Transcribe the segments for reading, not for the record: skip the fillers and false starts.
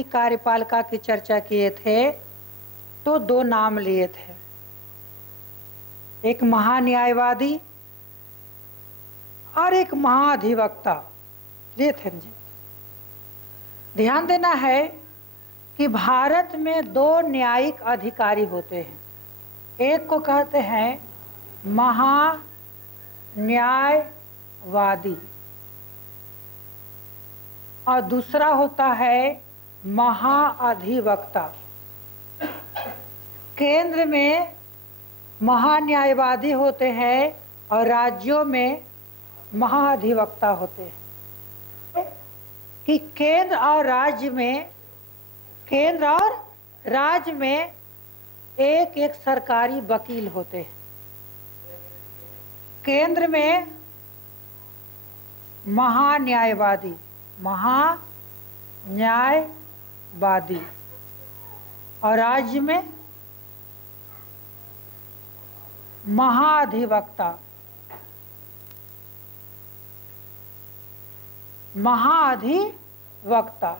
की कार्यपालिका की चर्चा किए थे तो दो नाम लिए थे, एक महान्यायवादी और एक महाधिवक्ता लिए थे जी। ध्यान देना है कि भारत में दो न्यायिक अधिकारी होते हैं, एक को कहते हैं महान्यायवादी और दूसरा होता है महाअधिवक्ता। केंद्र में महान्यायवादी होते हैं और राज्यों में महाअधिवक्ता होते हैं। कि केंद्र और राज्य में एक एक सरकारी वकील होते हैं। केंद्र में महान्यायवादी और राज्य में महाअधिवक्ता।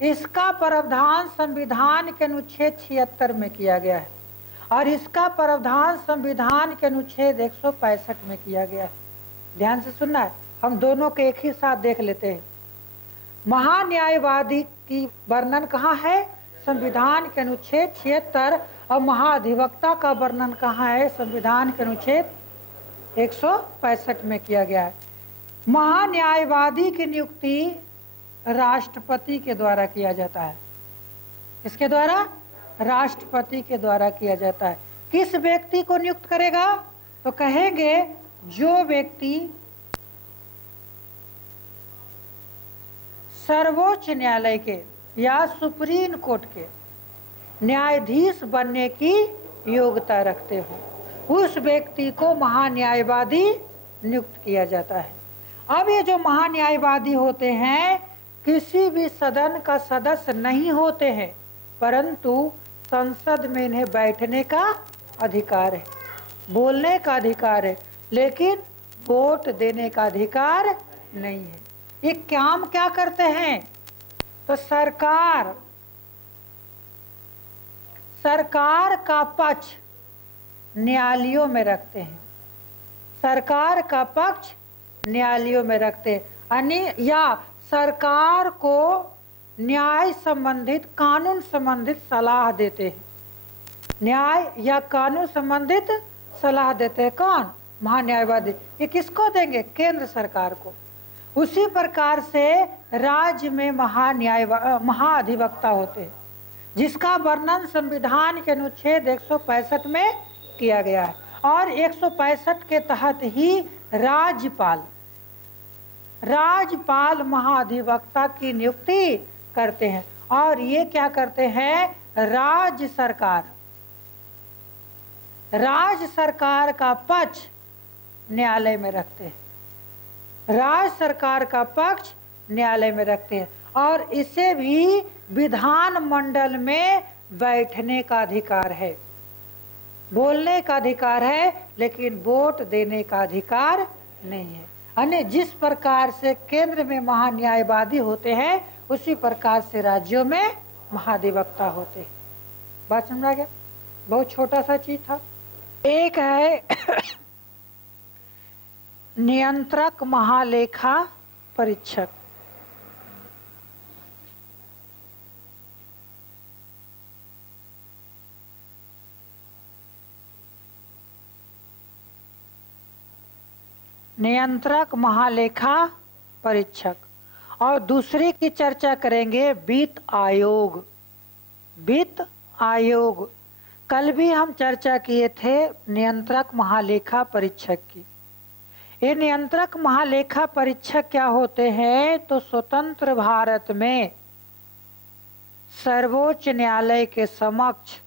इसका प्रावधान संविधान के अनुच्छेद 76 में किया गया है और इसका प्रावधान संविधान के अनुच्छेद 165 में किया गया है। ध्यान से सुनना है, हम दोनों के एक ही साथ देख लेते हैं। महान्यायवादी की वर्णन कहाँ है? संविधान के अनुच्छेद 76। और महाअधिवक्ता का वर्णन कहाँ है? संविधान के अनुच्छेद 165 में किया गया है। महान्यायवादी की नियुक्ति राष्ट्रपति के द्वारा किया जाता है। किसके द्वारा? राष्ट्रपति के द्वारा किया जाता है। किस व्यक्ति को नियुक्त करेगा? तो कहेंगे जो व्यक्ति सर्वोच्च न्यायालय के या सुप्रीम कोर्ट के न्यायाधीश बनने की योग्यता रखते हो, उस व्यक्ति को महान्यायवादी नियुक्त किया जाता है। अब ये जो महान्यायवादी होते हैं किसी भी सदन का सदस्य नहीं होते हैं, परंतु संसद में इन्हें बैठने का अधिकार है, बोलने का अधिकार है, लेकिन वोट देने का अधिकार नहीं है। ये काम क्या करते हैं? तो सरकार का पक्ष न्यायालयों में रखते हैं। सरकार का पक्ष न्यायालयों में रखते हैं या सरकार को न्याय संबंधित, कानून संबंधित सलाह देते हैं। न्याय या कानून संबंधित सलाह देते हैं कौन? महान्यायवादी। ये किसको देंगे? केंद्र सरकार को। उसी प्रकार से राज्य में महाअधिवक्ता होते हैं, जिसका वर्णन संविधान के अनुच्छेद 165 में किया गया है। और 165 के तहत ही राज्यपाल महाअधिवक्ता की नियुक्ति करते हैं। और ये क्या करते हैं? राज्य सरकार का पक्ष न्यायालय में रखते हैं। राज्य सरकार का पक्ष न्यायालय में रखते हैं और इसे भी विधानमंडल में बैठने का अधिकार है, बोलने का अधिकार है, लेकिन वोट देने का अधिकार नहीं है। अन्य जिस प्रकार से केंद्र में महान्यायवादी होते हैं उसी प्रकार से राज्यों में महाधिवक्ता होते हैं। बात समझा गया? बहुत छोटा सा चीज था। एक है नियंत्रक महालेखा परीक्षक। नियंत्रक महालेखा परीक्षक। और दूसरे की चर्चा करेंगे वित्त आयोग। वित्त आयोग कल भी हम चर्चा किए थे नियंत्रक महालेखा परीक्षक की। ये नियंत्रक महालेखा परीक्षक क्या होते हैं? तो स्वतंत्र भारत में सर्वोच्च न्यायालय के समक्ष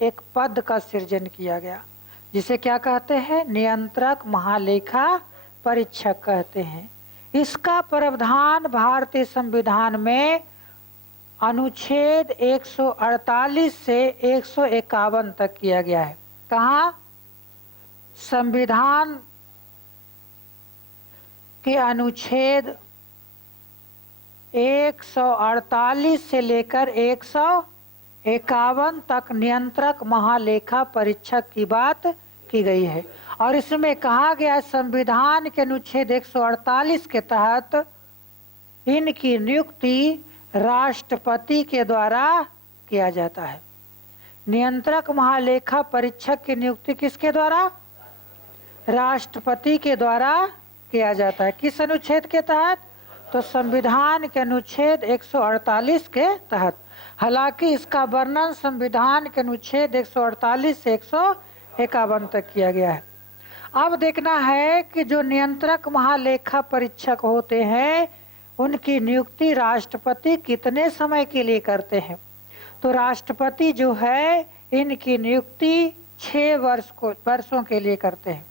एक पद का सृजन किया गया, जिसे क्या कहते हैं? नियंत्रक महालेखा परीक्षक कहते हैं। इसका प्रावधान भारतीय संविधान में अनुच्छेद 148 से 151 तक किया गया है। कहाँ? संविधान के अनुच्छेद 148 से लेकर 151 तक नियंत्रक महालेखा परीक्षक की बात की गई है। और इसमें कहा गया संविधान के अनुच्छेद 148 के तहत इनकी नियुक्ति राष्ट्रपति के द्वारा किया जाता है। नियंत्रक महालेखा परीक्षक की नियुक्ति किसके द्वारा? राष्ट्रपति के द्वारा किया जाता है। किस अनुच्छेद के तहत? तो संविधान के अनुच्छेद 148 के तहत। हालांकि इसका वर्णन संविधान के अनुच्छेद 148 से 151 तक किया गया है। अब देखना है कि जो नियंत्रक महालेखा परीक्षक होते हैं उनकी नियुक्ति राष्ट्रपति कितने समय के लिए करते हैं। तो राष्ट्रपति जो है इनकी नियुक्ति 6 वर्षों के लिए करते हैं।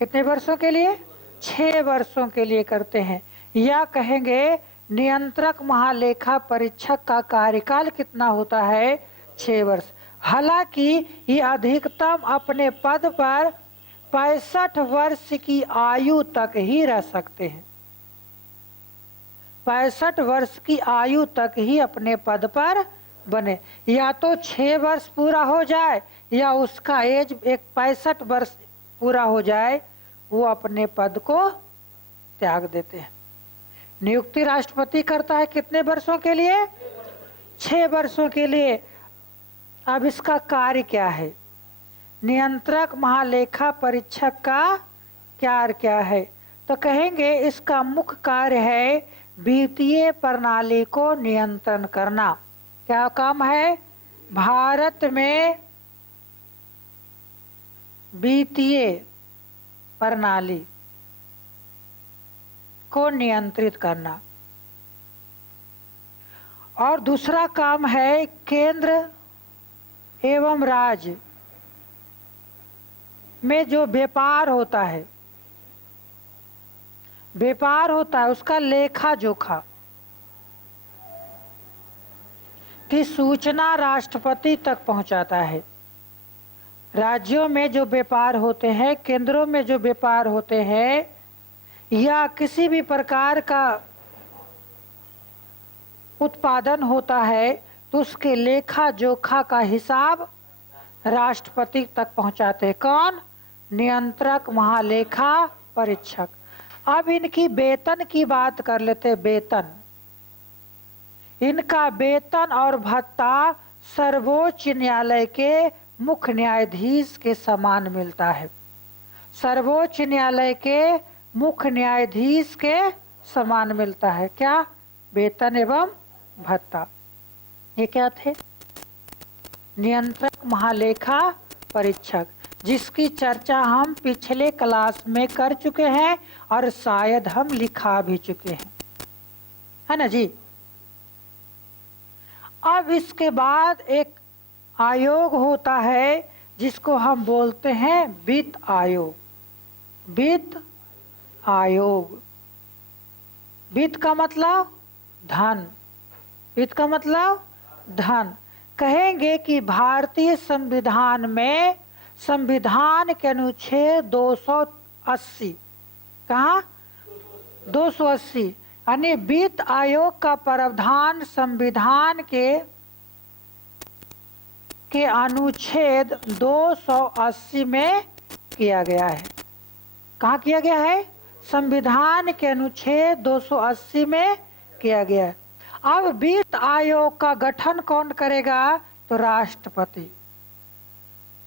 कितने वर्षों के लिए? 6 वर्षों के लिए करते हैं। या कहेंगे नियंत्रक महालेखा परीक्षक का कार्यकाल कितना होता है? 6 वर्ष। हालांकि ये अधिकतम अपने पद पर 65 वर्ष की आयु तक ही रह सकते हैं। 65 वर्ष की आयु तक ही अपने पद पर बने। या तो 6 वर्ष पूरा हो जाए या उसका एज 65 वर्ष पूरा हो जाए, वो अपने पद को त्याग देते हैं। नियुक्ति राष्ट्रपति करता है कितने वर्षों के लिए? 6 वर्षों के लिए। अब इसका कार्य क्या है? नियंत्रक महालेखा परीक्षक का कार्य क्या है? तो कहेंगे इसका मुख्य कार्य है वित्तीय प्रणाली को नियंत्रण करना। क्या काम है? भारत में वित्तीय प्रणाली को नियंत्रित करना। और दूसरा काम है केंद्र एवं राज्य में जो व्यापार होता है, उसका लेखा जोखा की सूचना राष्ट्रपति तक पहुंचाता है। राज्यों में जो व्यापार होते हैं, केंद्रों में जो व्यापार होते हैं, या किसी भी प्रकार का उत्पादन होता है तो उसके लेखा जोखा का हिसाब राष्ट्रपति तक पहुंचाते हैं। कौन? नियंत्रक महालेखा परीक्षक। अब इनकी वेतन की बात कर लेते हैं। वेतन, इनका वेतन और भत्ता सर्वोच्च न्यायालय के मुख्य न्यायाधीश के समान मिलता है। सर्वोच्च न्यायालय के मुख्य न्यायाधीश के समान मिलता है। क्या? वेतन एवं भत्ता। ये क्या थे? नियंत्रक महालेखा परीक्षक, जिसकी चर्चा हम पिछले क्लास में कर चुके हैं और शायद हम लिखा भी चुके हैं, है ना जी। अब इसके बाद एक आयोग होता है जिसको हम बोलते हैं वित्त आयोग। वित्त आयोग, वित्त का मतलब धन, वित्त का मतलब धन। कहेंगे कि भारतीय संविधान में संविधान के अनुच्छेद 280, कहाँ? 280, यानी वित्त आयोग का प्रावधान संविधान के अनुच्छेद 280 में किया गया है। कहाँ किया गया है? संविधान के अनुच्छेद 280 में किया गया है। अब वित्त आयोग का गठन कौन करेगा? तो राष्ट्रपति।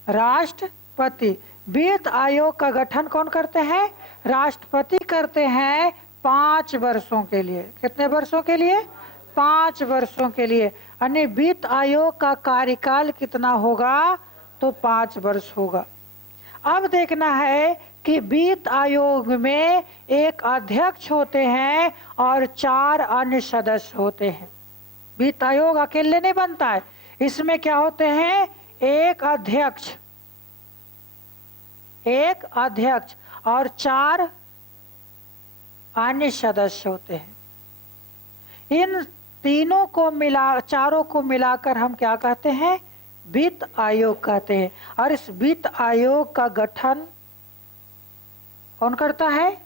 राष्ट्रपति। वित्त आयोग का गठन कौन करते हैं? राष्ट्रपति करते हैं 5 वर्षों के लिए। कितने वर्षों के लिए? 5 वर्षों के लिए। यानी वित्त आयोग का कार्यकाल कितना होगा? तो 5 वर्ष होगा। अब देखना है कि वित्त आयोग में एक अध्यक्ष होते हैं और 4 अन्य सदस्य होते हैं। वित्त आयोग अकेले नहीं बनता है, इसमें क्या होते हैं? एक अध्यक्ष और 4 अन्य सदस्य होते हैं। इन चारों को मिलाकर हम क्या कहते हैं? वित्त आयोग कहते हैं। और इस वित्त आयोग का गठन कौन करता है?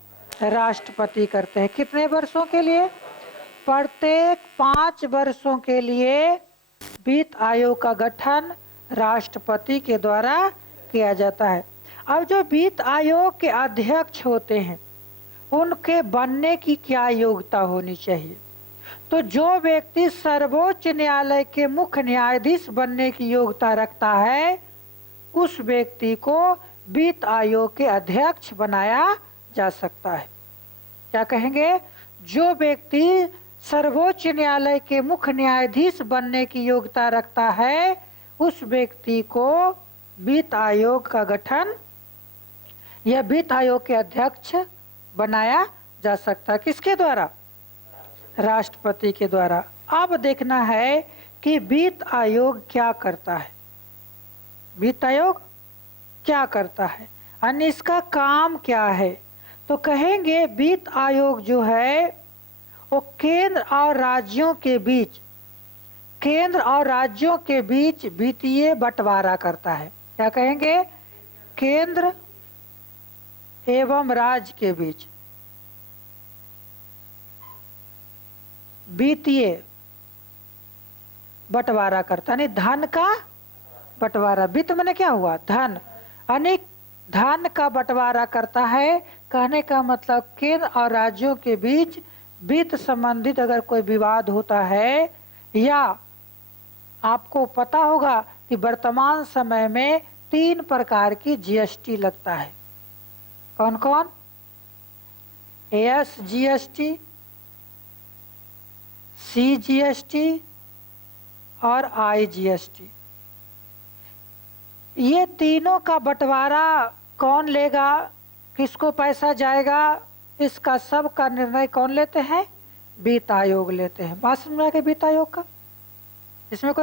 राष्ट्रपति करते हैं। कितने वर्षों के लिए? प्रत्येक 5 वर्षों के लिए वित्त आयोग का गठन राष्ट्रपति के द्वारा किया जाता है। अब जो वित्त आयोग के अध्यक्ष होते हैं उनके बनने की क्या योग्यता होनी चाहिए? तो जो व्यक्ति सर्वोच्च न्यायालय के मुख्य न्यायाधीश बनने की योग्यता रखता है उस व्यक्ति को वित्त आयोग के अध्यक्ष बनाया जा सकता है। क्या कहेंगे? जो व्यक्ति सर्वोच्च न्यायालय के मुख्य न्यायाधीश बनने की योग्यता रखता है उस व्यक्ति को वित्त आयोग का गठन या वित्त आयोग के अध्यक्ष बनाया जा सकता है। किसके द्वारा? राष्ट्रपति के द्वारा। अब देखना है कि वित्त आयोग क्या करता है। वित्त आयोग क्या करता है और इसका काम क्या है? तो कहेंगे वित्त आयोग जो है वो केंद्र और राज्यों के बीच वित्तीय बंटवारा करता है। क्या कहेंगे? केंद्र एवं राज्य के बीच वित्तीय बंटवारा करता है, धन का बंटवारा। वित्त माने क्या हुआ? धन। अनेक धन का बंटवारा करता है। कहने का मतलब केंद्र और राज्यों के बीच वित्त संबंधित अगर कोई विवाद होता है, या आपको पता होगा कि वर्तमान समय में 3 प्रकार की जीएसटी लगता है। कौन कौन? एसजीएसटी, सीजीएसटी और आईजीएसटी। ये तीनों का बंटवारा कौन लेगा, किसको पैसा जाएगा, इसका सब का निर्णय कौन लेते हैं? वित्त आयोग लेते हैं। बात समझ में आ गई वित्त आयोग का? इसमें कोई